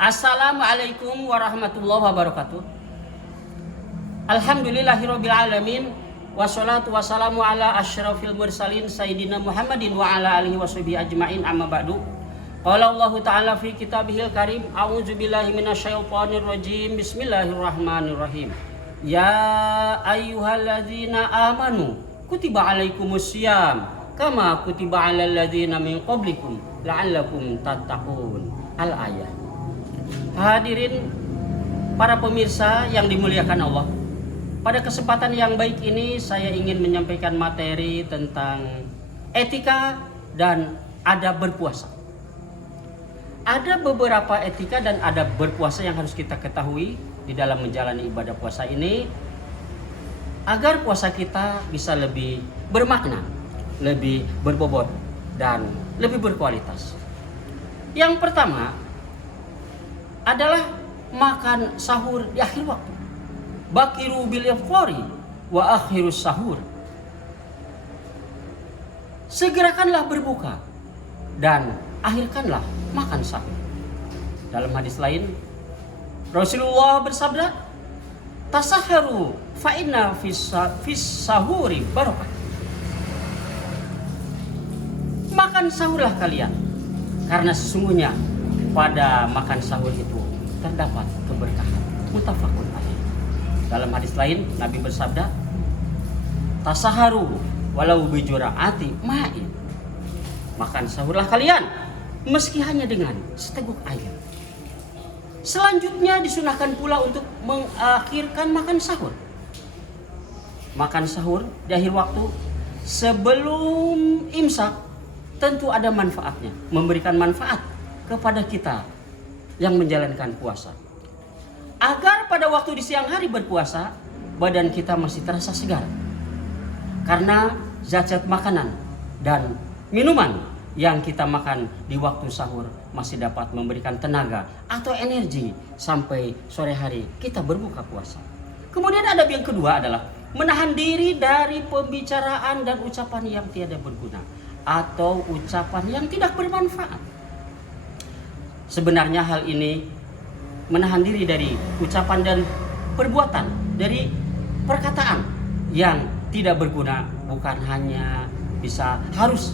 Assalamualaikum warahmatullahi wabarakatuh. Alhamdulillahirabbil alamin wassalatu wassalamu ala asyrafil mursalin sayyidina Muhammadin wa ala alihi washabihi ajmain amma ba'du. Qala Allah ta'ala fi kitabihil karim a'udzubillahi minasyaitonir rajim bismillahirrahmanirrahim. Ya ayyuhalladzina amanu kutiba alaikumusiyam kama kutiba alal ladzina min qablikum la'allakum tattaqun. Al-ayah. Hadirin para pemirsa yang dimuliakan Allah, pada kesempatan yang baik ini saya ingin menyampaikan materi tentang etika dan adab berpuasa. Ada beberapa etika dan adab berpuasa yang harus kita ketahui di dalam menjalani ibadah puasa ini agar puasa kita bisa lebih bermakna, lebih berbobot, dan lebih berkualitas. Yang pertama adalah makan sahur di akhir waktu. Bakiru bil ifthari wa akhirus sahur. Segerakanlah berbuka dan akhirkanlah makan sahur. Dalam hadis lain Rasulullah bersabda, "Tasahharu fa inna fis sahuri barakah." Makan sahurlah kalian, karena sesungguhnya pada makan sahur itu terdapat keberkahan. Muttafaqun alaih. Dalam hadis lain Nabi bersabda, "Tasaharu walau bijura'ati ma'in." Makan sahurlah kalian meski hanya dengan seteguk air. Selanjutnya disunahkan pula untuk mengakhirkan makan sahur. Makan sahur di akhir waktu sebelum imsak tentu ada manfaatnya, memberikan manfaat kepada kita yang menjalankan puasa. Agar pada waktu di siang hari berpuasa, badan kita masih terasa segar. Karena zat-zat makanan dan minuman yang kita makan di waktu sahur masih dapat memberikan tenaga atau energi sampai sore hari kita berbuka puasa. Kemudian adab yang kedua adalah menahan diri dari pembicaraan dan ucapan yang tiada berguna atau ucapan yang tidak bermanfaat. Sebenarnya hal ini menahan diri dari ucapan dan perbuatan, dari perkataan yang tidak berguna, bukan hanya harus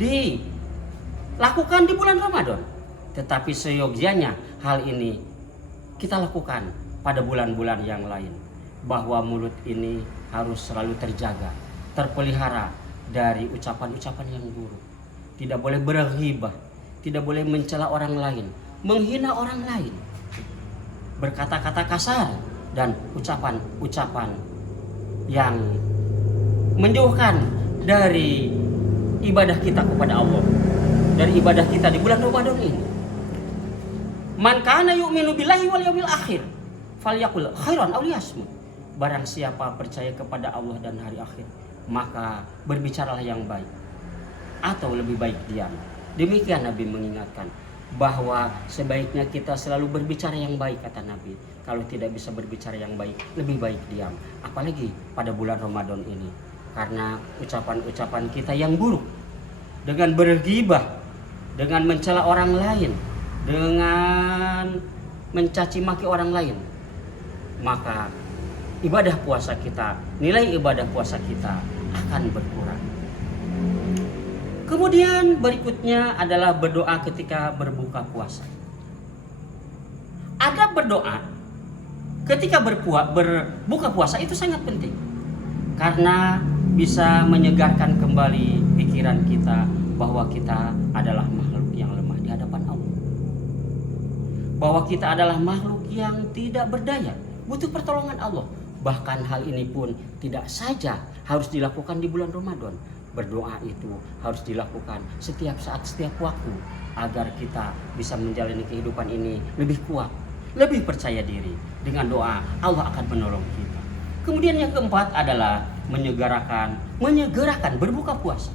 dilakukan di bulan Ramadan, tetapi seyogyanya hal ini kita lakukan pada bulan-bulan yang lain, bahwa mulut ini harus selalu terjaga, terpelihara dari ucapan-ucapan yang buruk. Tidak boleh berghibah, tidak boleh mencela orang lain, menghina orang lain, berkata-kata kasar, dan ucapan-ucapan yang menjauhkan dari ibadah kita kepada Allah, dari ibadah kita di bulan Ramadan ini. Man kana yu'minu billahi wal yawmil akhir falyaqul khairan aw liyasmut. Barang siapa percaya kepada Allah dan hari akhir, maka berbicaralah yang baik atau lebih baik diam. Demikian Nabi mengingatkan bahwa sebaiknya kita selalu berbicara yang baik, kata Nabi. Kalau tidak bisa berbicara yang baik, lebih baik diam. Apalagi pada bulan Ramadan ini, karena ucapan-ucapan kita yang buruk, dengan berghibah, dengan mencela orang lain, dengan mencaci maki orang lain, maka ibadah puasa kita, nilai ibadah puasa kita akan berkurang. Kemudian berikutnya adalah berdoa ketika berbuka puasa. Ada berdoa ketika berbuka puasa itu sangat penting, karena bisa menyegarkan kembali pikiran kita bahwa kita adalah makhluk yang lemah di hadapan Allah, bahwa kita adalah makhluk yang tidak berdaya, butuh pertolongan Allah. Bahkan hal ini pun tidak saja harus dilakukan di bulan Ramadan. Berdoa itu harus dilakukan setiap saat, setiap waktu, agar kita bisa menjalani kehidupan ini lebih kuat, lebih percaya diri. Dengan doa Allah akan menolong kita. Kemudian yang keempat adalah menyegerakan berbuka puasa.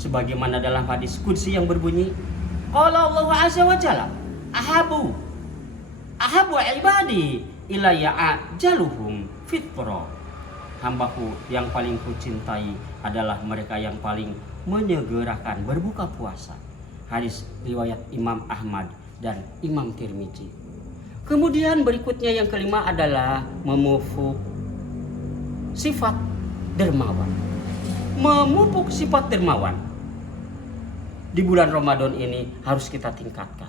Sebagaimana dalam hadis qudsi yang berbunyi, qala Allah azza wa jalla, ahabu ibadi ilayya ajaluhum fitra. Hambaku yang paling kucintai adalah mereka yang paling menyegerakan berbuka puasa. Hadis riwayat Imam Ahmad dan Imam Tirmizi. Kemudian berikutnya yang kelima adalah memupuk sifat dermawan. Memupuk sifat dermawan di bulan Ramadan ini harus kita tingkatkan.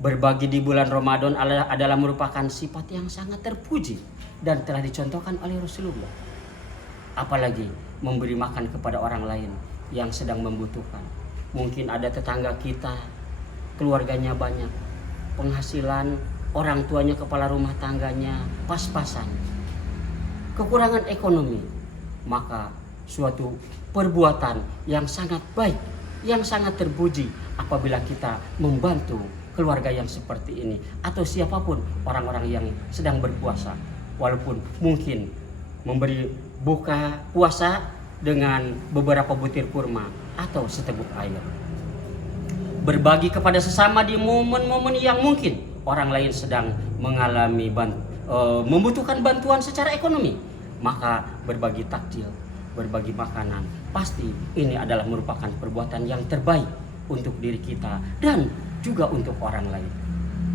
Berbagi di bulan Ramadan adalah merupakan sifat yang sangat terpuji dan telah dicontohkan oleh Rasulullah. Apalagi memberi makan kepada orang lain yang sedang membutuhkan. Mungkin ada tetangga kita, keluarganya banyak, penghasilan orang tuanya, kepala rumah tangganya pas-pasan, kekurangan ekonomi, maka suatu perbuatan yang sangat baik, yang sangat terpuji apabila kita membantu keluarga yang seperti ini atau siapapun orang-orang yang sedang berpuasa, walaupun mungkin memberi buka puasa dengan beberapa butir kurma atau seteguk air. Berbagi kepada sesama di momen-momen yang mungkin orang lain sedang mengalami membutuhkan bantuan secara ekonomi, maka berbagi takjil, berbagi makanan, pasti ini adalah merupakan perbuatan yang terbaik untuk diri kita dan juga untuk orang lain.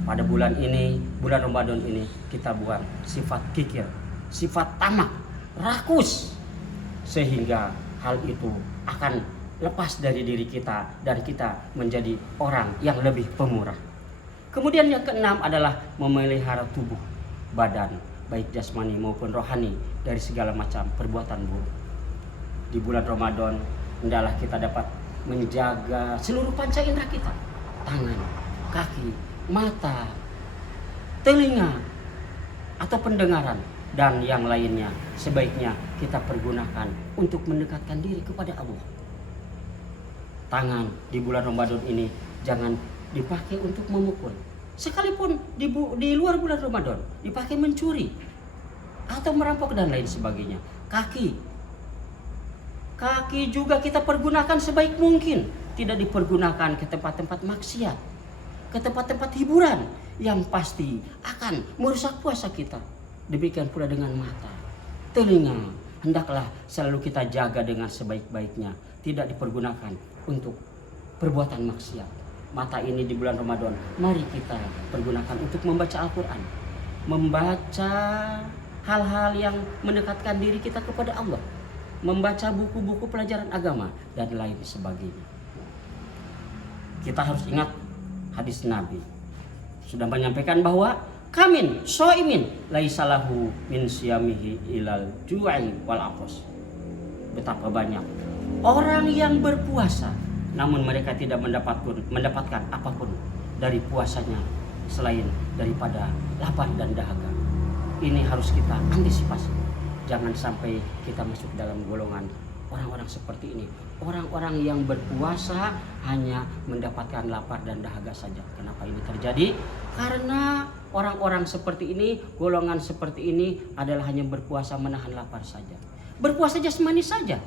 Pada bulan ini, bulan Ramadan ini, kita buang sifat kikir, sifat tamak, rakus, sehingga hal itu akan lepas dari diri kita dan kita menjadi orang yang lebih pemurah. Kemudian yang keenam adalah memelihara tubuh, badan, baik jasmani maupun rohani dari segala macam perbuatan buruk. Di bulan Ramadan, hendaklah kita dapat menjaga seluruh panca indera kita, tangan, kaki, mata, telinga, atau pendengaran, dan yang lainnya sebaiknya kita pergunakan untuk mendekatkan diri kepada Allah. Tangan di bulan Ramadan ini jangan dipakai untuk memukul, sekalipun di luar bulan Ramadan dipakai mencuri atau merampok dan lain sebagainya. Kaki juga kita pergunakan sebaik mungkin, tidak dipergunakan ke tempat-tempat maksiat, ke tempat-tempat hiburan yang pasti akan merusak puasa kita. Demikian pula dengan mata, telinga, hendaklah selalu kita jaga dengan sebaik-baiknya, tidak dipergunakan untuk perbuatan maksiat. Mata ini di bulan Ramadan, mari kita pergunakan untuk membaca Al-Quran, membaca hal-hal yang mendekatkan diri kita kepada Allah, membaca buku-buku pelajaran agama dan lain sebagainya. Kita harus ingat hadis Nabi sudah menyampaikan bahwa kamin soimin laisalahu min siyamihi ilal ju'i wal atos. Betapa banyak orang yang berpuasa namun mereka tidak mendapatkan apapun dari puasanya selain daripada lapar dan dahaga. Ini harus kita antisipasi. Jangan sampai kita masuk dalam golongan orang-orang seperti ini. Orang-orang yang berpuasa hanya mendapatkan lapar dan dahaga saja. Kenapa ini terjadi? Karena orang-orang seperti ini, golongan seperti ini adalah hanya berpuasa menahan lapar saja. Berpuasa jasmani saja.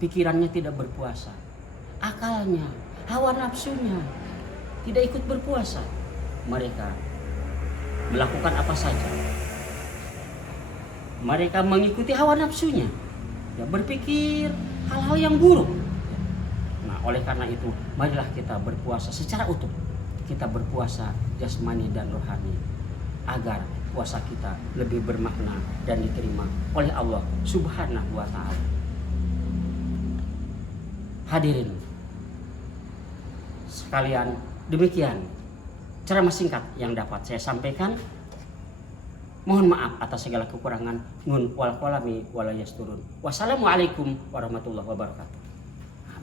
Pikirannya tidak berpuasa. Akalnya, hawa nafsunya tidak ikut berpuasa. Mereka melakukan apa saja. Mereka mengikuti hawa nafsunya, ya, berpikir hal-hal yang buruk. Nah, oleh karena itu, marilah kita berpuasa secara utuh. Kita berpuasa jasmani dan rohani agar puasa kita lebih bermakna dan diterima oleh Allah Subhanahu wa Ta'ala. Hadirin sekalian, demikian ceramah singkat yang dapat saya sampaikan. Mohon maaf atas segala kekurangan. Nun wal qalami wala yasturun. Wassalamualaikum warahmatullahi wabarakatuh.